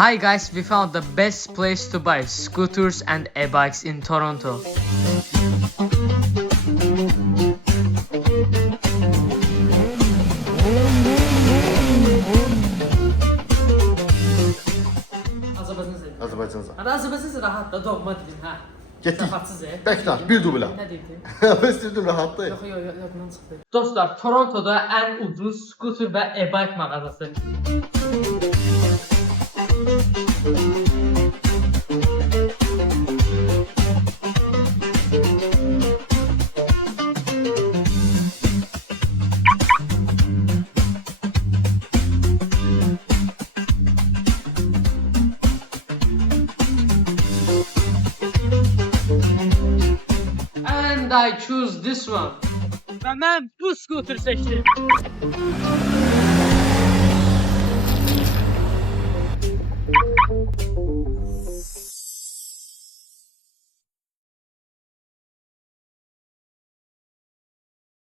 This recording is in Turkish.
Hi guys, we found the best place to buy scooters and e-bikes in Toronto. Azərbaycanca. Azərbaycan rahat da doğma dilin ha. Getdik. Zarafatsız Bəkdən, bir dubla. Nə deyirdi? İstirdim rahatdır. Yox, yadımdan çıxdı. Dostlar, Toronto'da en ucuz scooter ve e-bike mağazası. And I choose this one. Ve ben bu scooter seçtim.